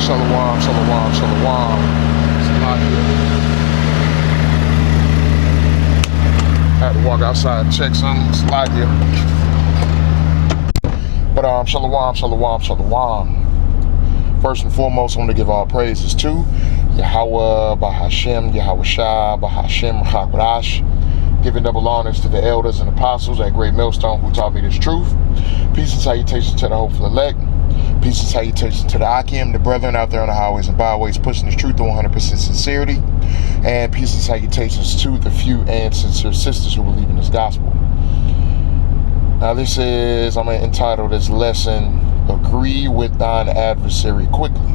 Shalom, shalom, shalom. Had to walk outside and check something. It's light here. But shalom, shalom, shalom. First and foremost, I want to give all praises to Yahweh, Bahashem, Yahweh Shah, Bahashem, Hakwadash. Giving double honors to the elders and apostles at Great Millstone who taught me this truth. Peace and salutations to the hopeful elect. Peace and salutations to the Akim, the brethren out there on the highways and byways pushing this truth to 100% sincerity. And peace and salutations to the few and sincere sisters who believe in this gospel. Now I'm going to entitle this lesson, Agree with Thine Adversary Quickly.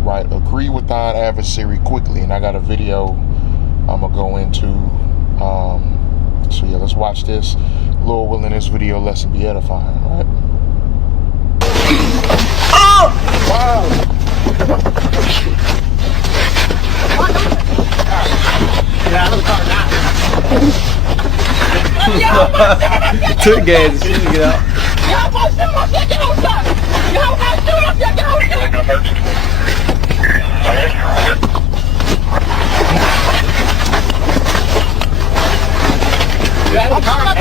Right, agree with thine adversary quickly. And I got a video I'm going to go into. So yeah, let's watch this. Lord willing, this video lesson be edifying, right? Oh! Wow! Get out of the car now. Took gas, she didn't get out. Y'all want to shoot up there, get on top. Y'all want to shoot up there, get on top. Get out of the car, man.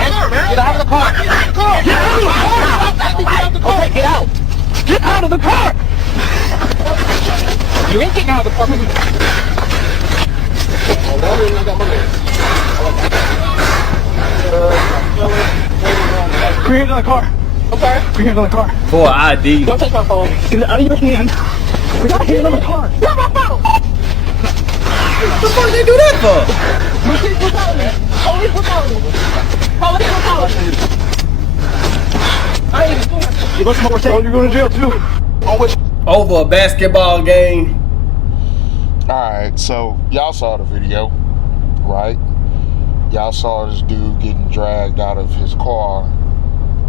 Get out of the car. Get out of the car. Get out of the car. Okay, get out. Get out of the car. You ain't getting out of the car. Bring it to the car. Okay. Bring it to the car. For ID. Don't take my phone. Get it out of your hand. We got hands on the car. Grab my phone. What the fuck they do that for? Police brutality. Police brutality. Police brutality. I ain't doing it. You want some more tape? You're going to jail too. Over a basketball game. Alright, so y'all saw the video, right? Y'all saw this dude getting dragged out of his car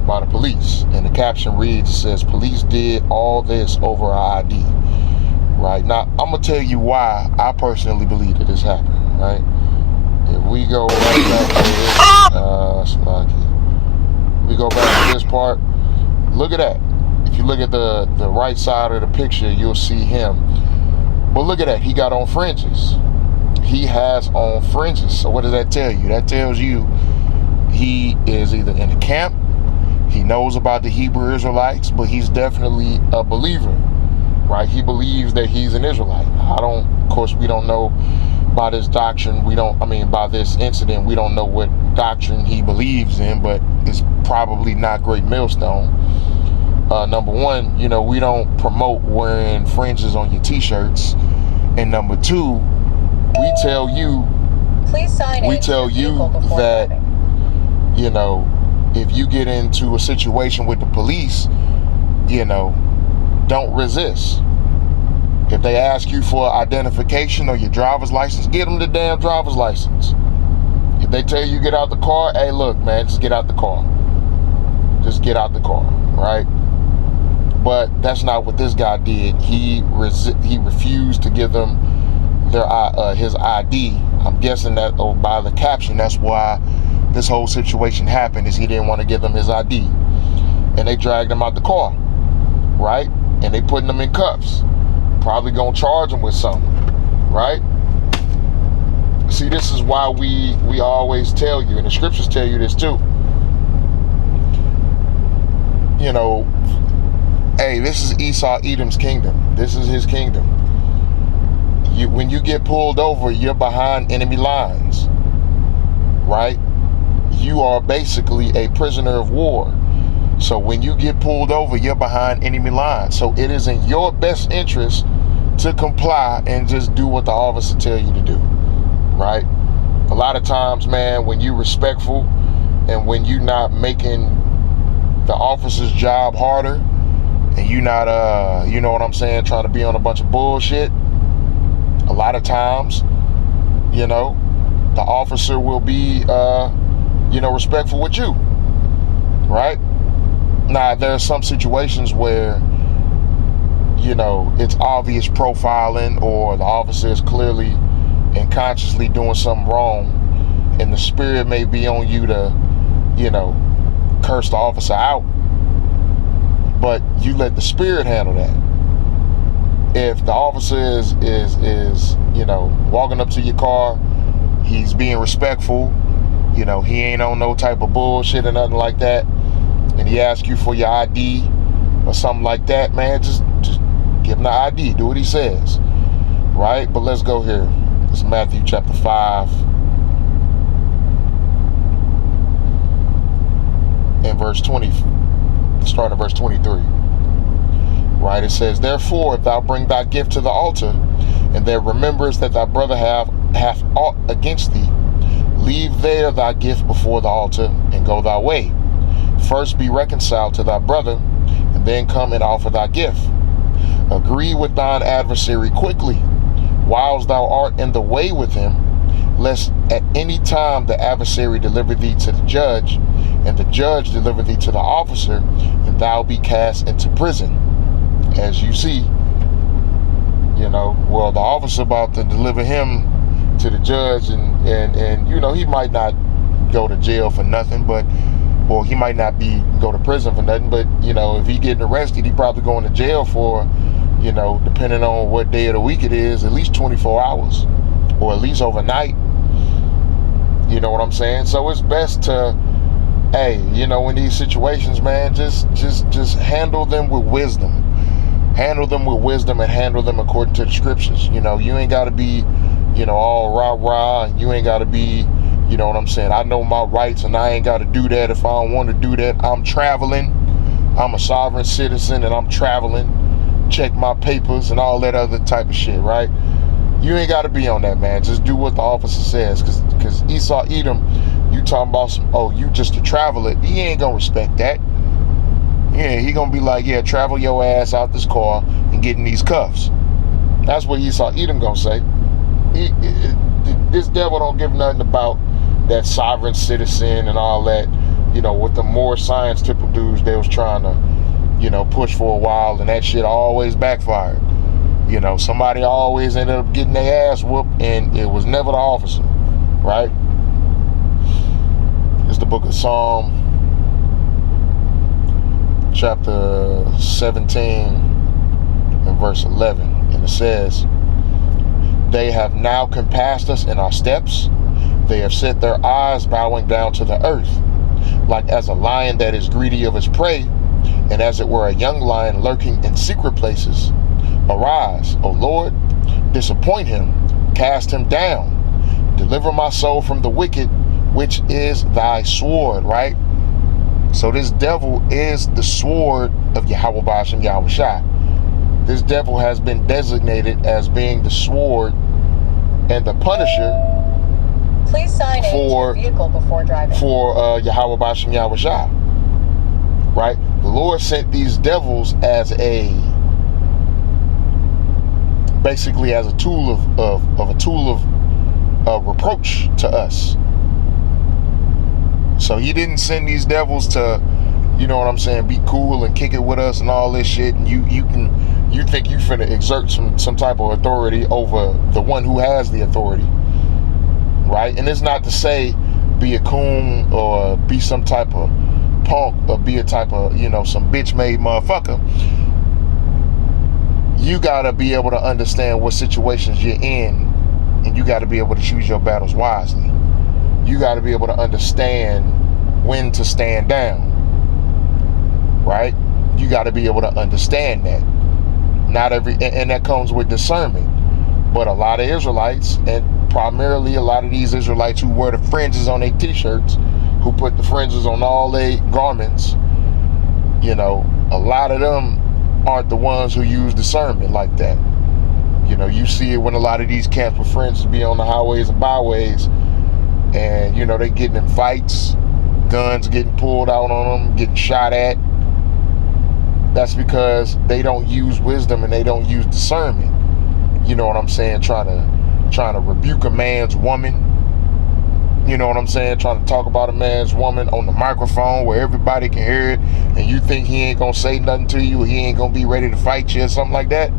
by the police. And the caption reads, it says, police did all this over our ID. Right? Now, I'm going to tell you why I personally believe that this happened, right? If we go right back to this, we go back to this part, look at that. If you look at the right side of the picture, you'll see him. But look at that, he got on fringes. He has on fringes. So what does that tell you? That tells you he is either in the camp, he knows about the Hebrew Israelites, but he's definitely a believer, right? He believes that he's an Israelite. Of course, we don't know by this doctrine, by this incident, we don't know what doctrine he believes in, but it's probably not Great Millstone. Number one, we don't promote wearing fringes on your t-shirts. And number two, we tell you that, if you get into a situation with the police, don't resist. If they ask you for identification or your driver's license, get them the damn driver's license. If they tell you get out the car, hey, look, man, just get out the car. Just get out the car, right? But that's not what this guy did. He refused to give them his ID. I'm guessing that by the caption, that's why this whole situation happened, is he didn't want to give them his ID. And they dragged him out the car, right? And they putting him in cuffs. Probably gonna charge him with something, right? See, this is why we always tell you, and the scriptures tell you this too. Hey, this is Esau Edom's kingdom. This is his kingdom. When you get pulled over, you're behind enemy lines, right? You are basically a prisoner of war. So when you get pulled over, you're behind enemy lines. So it is in your best interest to comply and just do what the officer tell you to do, right? A lot of times, man, when you're respectful and when you're not making the officer's job harder, and you not, trying to be on a bunch of bullshit, a lot of times, the officer will be, respectful with you, right? Now, there are some situations where, it's obvious profiling, or the officer is clearly and consciously doing something wrong, and the spirit may be on you to, curse the officer out. But you let the spirit handle that. if the officer is walking up to your car, he's being respectful, he ain't on no type of bullshit or nothing like that, and he asks you for your ID or something like that, man, just give him the ID, do what he says, right? But let's go here. It's Matthew chapter 5 and verse 20, starting at verse 23. Right, it says, "Therefore, if thou bring thy gift to the altar, and there remembers that thy brother hath aught against thee, leave there thy gift before the altar, and go thy way. First be reconciled to thy brother, and then come and offer thy gift. Agree with thine adversary quickly, whilst thou art in the way with him, lest at any time the adversary deliver thee to the judge, and the judge deliver thee to the officer, and thou be cast into prison." As you see, well, the officer about to deliver him to the judge, and he might not go to jail for nothing, or he might not go to prison for nothing, but if he getting arrested, he probably going to jail for, depending on what day of the week it is, at least 24 hours, or at least overnight. You know what I'm saying? So it's best to, in these situations, man, just handle them with wisdom. Handle them with wisdom and handle them according to the scriptures. You ain't got to be, all rah-rah, and you ain't got to be, you know what I'm saying, I know my rights and I ain't got to do that if I don't want to do that. I'm traveling. I'm a sovereign citizen and I'm traveling. Check my papers and all that other type of shit, right? You ain't got to be on that, man. Just do what the officer says, because Esau Edom, you talking about you just a traveler. He ain't going to respect that. Yeah, he gonna be like, yeah, travel your ass out this car and get in these cuffs. That's what Esau Edom gonna say. This devil don't give nothing about that sovereign citizen and all that. With the more science typical dudes they was trying to, push for a while, and that shit always backfired. Somebody always ended up getting their ass whooped, and it was never the officer, right? It's the book of Psalm, chapter 17 and verse 11, and it says, "They have now compassed us in our steps. They have set their eyes bowing down to the earth, like as a lion that is greedy of his prey, and as it were a young lion lurking in secret places. Arise, O Lord, disappoint him, cast him down, deliver my soul from the wicked, which is thy sword," right? So this devil is the sword of Yahweh Ba'ashem Yahweh Shai. This devil has been designated as being the sword and the punisher. Please sign into your vehicle before driving. For Yahweh Ba'ashem Yahweh Shai. Right? The Lord sent these devils as basically as a tool of reproach to us. So he didn't send these devils to, be cool and kick it with us and all this shit, and you think you finna exert some type of authority over the one who has the authority, right? And it's not to say be a coon or be some type of punk or be a type of, some bitch-made motherfucker. You gotta be able to understand what situations you're in, and you gotta be able to choose your battles wisely. You got to be able to understand when to stand down, right? You got to be able to understand that. And that comes with discernment. But a lot of Israelites, and primarily a lot of these Israelites who wear the fringes on their t-shirts, who put the fringes on all their garments, a lot of them aren't the ones who use discernment like that. You see it when a lot of these camps with fringes be on the highways and byways, and they getting in fights, guns getting pulled out on them, getting shot at. That's because they don't use wisdom and they don't use discernment. You know what I'm saying? Trying to rebuke a man's woman. You know what I'm saying? Trying to talk about a man's woman on the microphone where everybody can hear it, and you think he ain't gonna say nothing to you, or he ain't gonna be ready to fight you or something like that.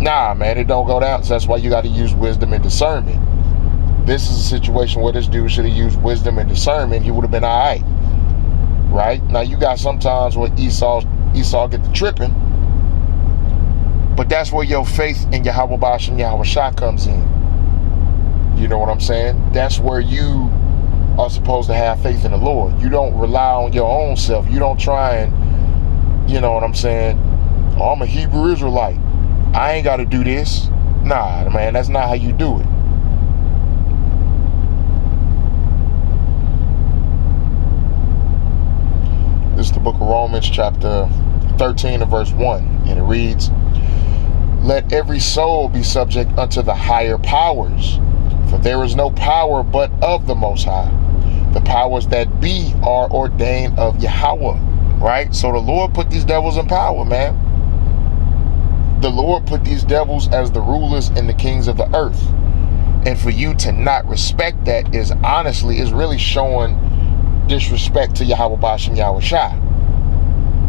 Nah, man, it don't go down. So that's why you got to use wisdom and discernment. This is a situation where this dude should have used wisdom and discernment. He would have been all right. Right? Now, you got sometimes where Esau get to tripping. But that's where your faith in Yahweh Ba'ashem Yahweh Shah comes in. You know what I'm saying? That's where you are supposed to have faith in the Lord. You don't rely on your own self. You don't try and, you know what I'm saying? Oh, I'm a Hebrew Israelite. I ain't got to do this. Nah, man, that's not how you do it. This is the book of Romans, chapter 13 and verse 1. And it reads, let every soul be subject unto the higher powers, for there is no power but of the Most High. The powers that be are ordained of Yahweh, right? So the Lord put these devils in power, man. The Lord put these devils as the rulers and the kings of the earth. And for you to not respect that is really showing disrespect to Yahweh Ba'ashem Yahweh Shah.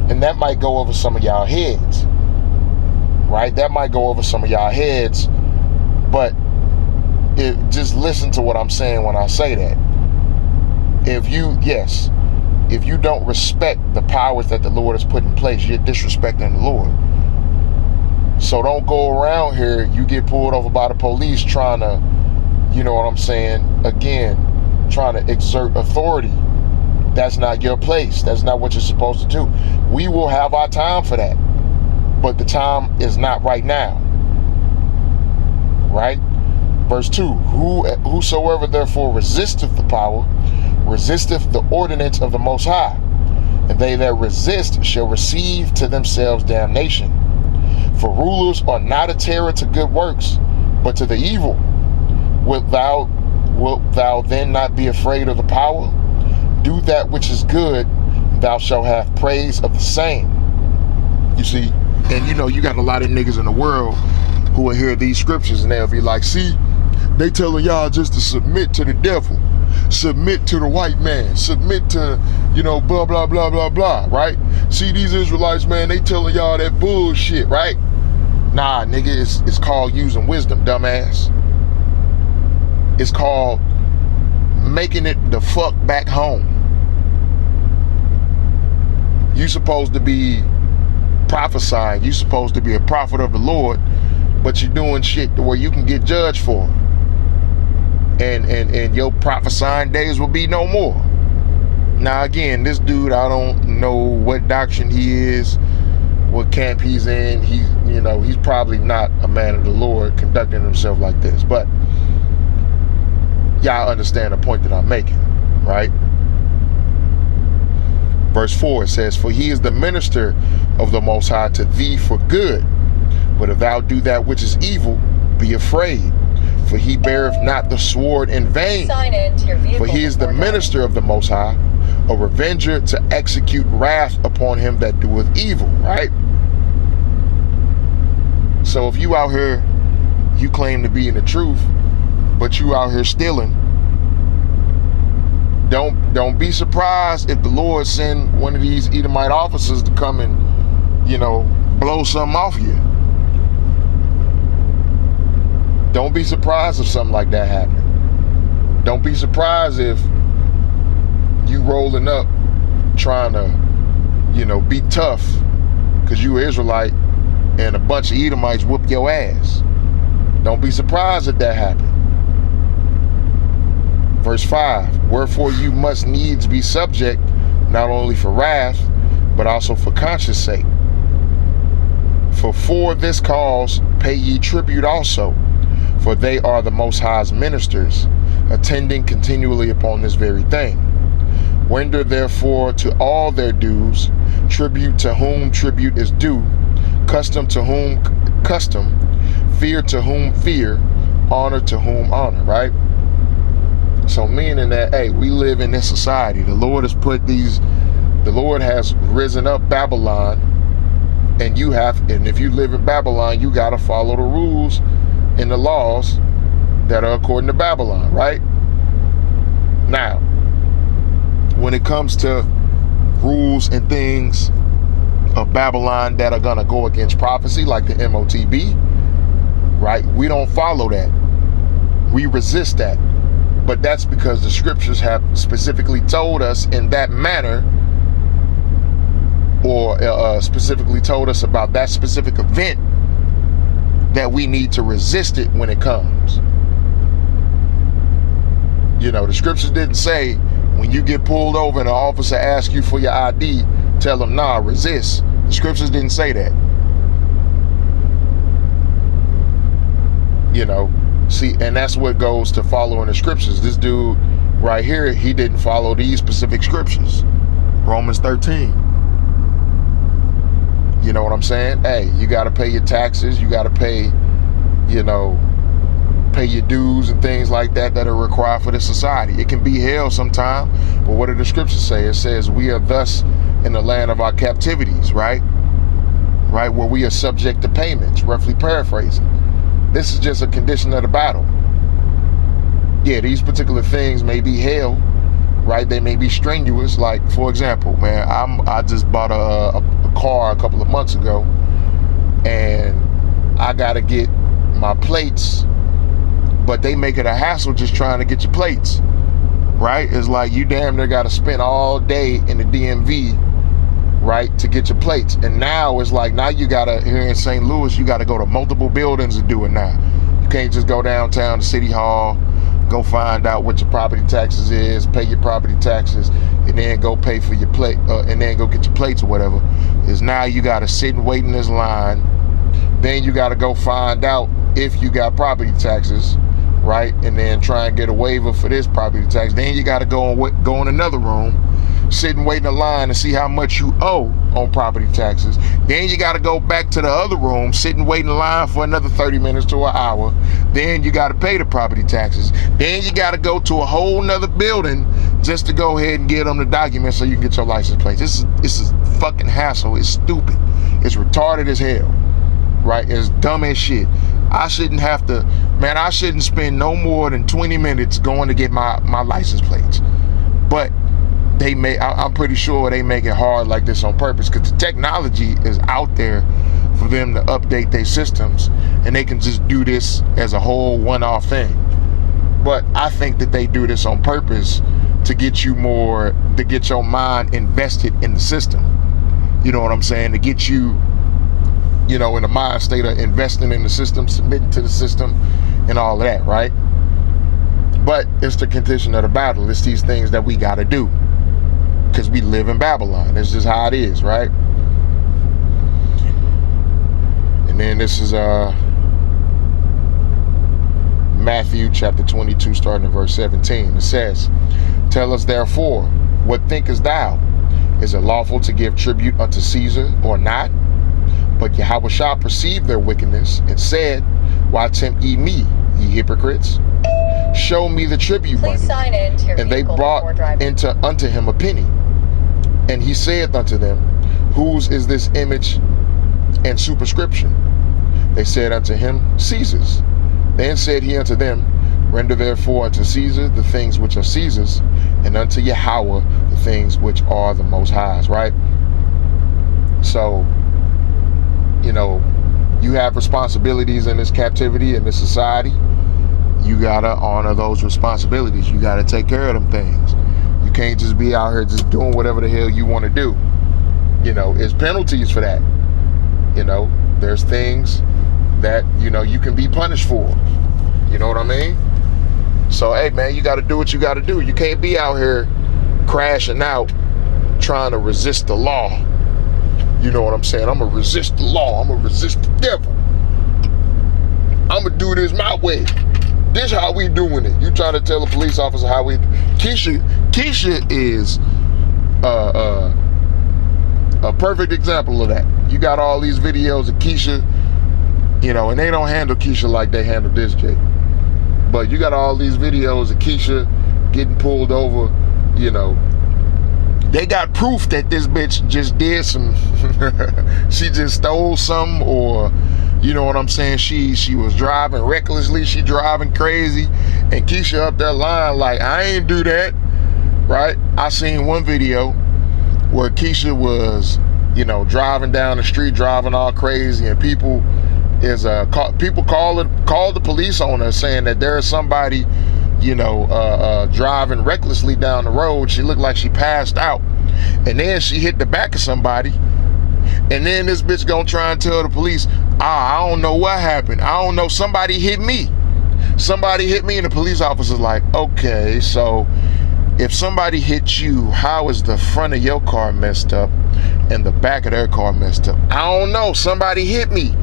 And that might go over some of y'all heads, right? That might go over some of y'all heads, but just listen to what I'm saying when I say that. If you don't respect the powers that the Lord has put in place, you're disrespecting the Lord. So don't go around here, you get pulled over by the police trying to, you know what I'm saying, again, trying to exert authority. That's not your place. That's not what you're supposed to do. We will have our time for that, but the time is not right now, right? Verse 2, whosoever therefore resisteth the power, resisteth the ordinance of the Most High, and they that resist shall receive to themselves damnation. For rulers are not a terror to good works, but to the evil. Wilt thou then not be afraid of the power? Do that which is good, thou shalt have praise of the same. You see, and you know, you got a lot of niggas in the world who will hear these scriptures and they'll be like, see, they telling y'all just to submit to the devil, submit to the white man, submit to, you know, blah, blah, blah, blah, blah, right? See, these Israelites, man, they telling y'all that bullshit, right? Nah, nigga, it's called using wisdom, dumbass. It's called making it the fuck back home. You supposed to be prophesying. You supposed to be a prophet of the Lord, but you're doing shit where you can get judged for. And your prophesying days will be no more. Now again, this dude, I don't know what doctrine he is, what camp he's in. He's probably not a man of the Lord conducting himself like this, but y'all understand the point that I'm making, right? Verse 4, it says, for he is the minister of the Most High to thee for good. But if thou do that which is evil, be afraid. For he beareth not the sword in vain. For he is the minister of the Most High, a revenger to execute wrath upon him that doeth evil, right? So if you out here, you claim to be in the truth, but you out here stealing, don't be surprised if the Lord send one of these Edomite officers to come and, you know, blow something off you. Don't be surprised if something like that happens. Don't be surprised if you rolling up trying to, you know, be tough because you Israelite and a bunch of Edomites whoop your ass. Don't be surprised if that happened. Verse 5, wherefore you must needs be subject, not only for wrath, but also for conscience sake. For this cause pay ye tribute also, for they are the Most High's ministers, attending continually upon this very thing. Render therefore to all their dues, tribute to whom tribute is due, custom to whom custom, fear to whom fear, honor to whom honor, right? So meaning that, hey, we live in this society. The Lord has risen up Babylon, and if you live in Babylon, you got to follow the rules and the laws that are according to Babylon, right? Now, when it comes to rules and things of Babylon that are going to go against prophecy, like the MOTB, right? We don't follow that. We resist that. But that's because the scriptures have specifically told us in that manner, or specifically told us about that specific event that we need to resist it when it comes. You know, the scriptures didn't say when you get pulled over and an officer asks you for your ID, tell them, nah, resist. The scriptures didn't say that. You know, see, and that's what goes to following the scriptures. This dude right here, he didn't follow these specific scriptures. Romans 13. You know what I'm saying? Hey, you got to pay your taxes. You got to pay, you know, pay your dues and things like that that are required for the society. It can be hell sometime, but what do the scriptures say? It says we are thus in the land of our captivities, right? Right, where we are subject to payments, roughly paraphrasing. This is just a condition of the battle. Yeah, these particular things may be hell, right? They may be strenuous. Like, for example, man, I just bought a car a couple of months ago, and I gotta get my plates, but they make it a hassle just trying to get your plates, right? It's like you damn near gotta spend all day in the DMV, right, to get your plates. And now it's like, now you gotta, here in St. Louis, you gotta go to multiple buildings to do it now. You can't just go downtown to City Hall, go find out what your property taxes is, pay your property taxes, and then go pay for your plate, and then go get your plates or whatever. Is now you gotta sit and wait in this line. Then you gotta go find out if you got property taxes, right? And then try and get a waiver for this property tax. Then you gotta go in another room, sit and wait in a line to see how much you owe on property taxes. Then you got to go back to the other room, sit and wait in line for another 30 minutes to an hour. Then you got to pay the property taxes. Then you got to go to a whole nother building just to go ahead and get them the documents so you can get your license plate. This is fucking hassle. It's stupid. It's retarded as hell, right? It's dumb as shit. I shouldn't have to, man, I shouldn't spend no more than 20 minutes going to get my license plates. But I'm pretty sure they make it hard like this on purpose, because the technology is out there for them to update their systems, and they can just do this as a whole one-off thing. But I think that they do this on purpose to get your mind invested in the system. You know what I'm saying? To get you, you know, in the mind state of investing in the system, submitting to the system, and all of that, right? But it's the condition of the battle. It's these things that we got to do, because we live in Babylon. That's just how it is, right? And then this is Matthew chapter 22, starting at verse 17. It says, "Tell us therefore, what thinkest thou? Is it lawful to give tribute unto Caesar or not?" But Yahushua perceived their wickedness and said, "Why tempt ye me, ye hypocrites? Show me the tribute money." Sign in to your and they brought unto him a penny. And he said unto them, "Whose is this image and superscription?" They said unto him, "Caesar's." Then said he unto them, "Render therefore unto Caesar the things which are Caesar's, and unto Yahweh the things which are the Most High's," right? So, you know, you have responsibilities in this captivity, in this society. You gotta honor those responsibilities. You gotta take care of them things. You can't just be out here just doing whatever the hell you want to do. You know, there's penalties for that. You know, there's things that, you know, you can be punished for. You know what I mean? So, hey, man, you got to do what you got to do. You can't be out here crashing out trying to resist the law. You know what I'm saying? I'm going to resist the law. I'm going to resist the devil. I'm going to do this my way. This how we doing it. You trying to tell a police officer how we... Keisha is a perfect example of that. You got all these videos of Keisha, you know, and they don't handle Keisha like they handle this chick. But you got all these videos of Keisha getting pulled over, you know. They got proof that this bitch just did some... she just stole some, or... You know what I'm saying? She was driving recklessly. She driving crazy. And Keisha up there lying like, I ain't do that. Right? I seen one video where Keisha was, you know, driving down the street, driving all crazy. And people called the police on her saying that there is somebody, you know, driving recklessly down the road. She looked like she passed out. And then she hit the back of somebody. And then this bitch gonna try and tell the police, I don't know what happened. I don't know. Somebody hit me. Somebody hit me, and the police officer's like, okay, so if somebody hit you, how is the front of your car messed up and the back of their car messed up? I don't know. Somebody hit me.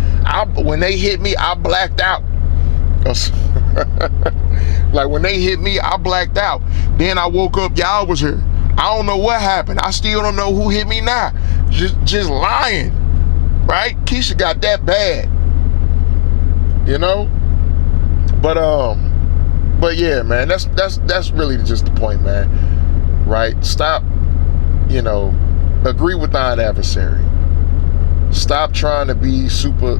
When they hit me, I blacked out. Like when they hit me, I blacked out. Then I woke up, y'all was here. I don't know what happened. I still don't know who hit me now. Just lying, right? Keisha got that bad, you know. But yeah, man, that's really just the point, man. Right? Stop, agree with thine adversary. Stop trying to be super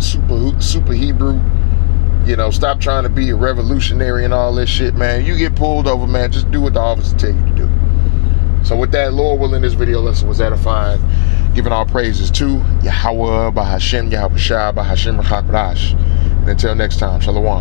Hebrew. Stop trying to be a revolutionary and all this shit, man. You get pulled over, man, just do what the officer tell you to do. So with that, Lord willing, this video lesson was edifying. Giving all praises to Yahweh, Bahashem, Yahweh Shah, Bahashem, Rachakadash. And until next time, Shalom.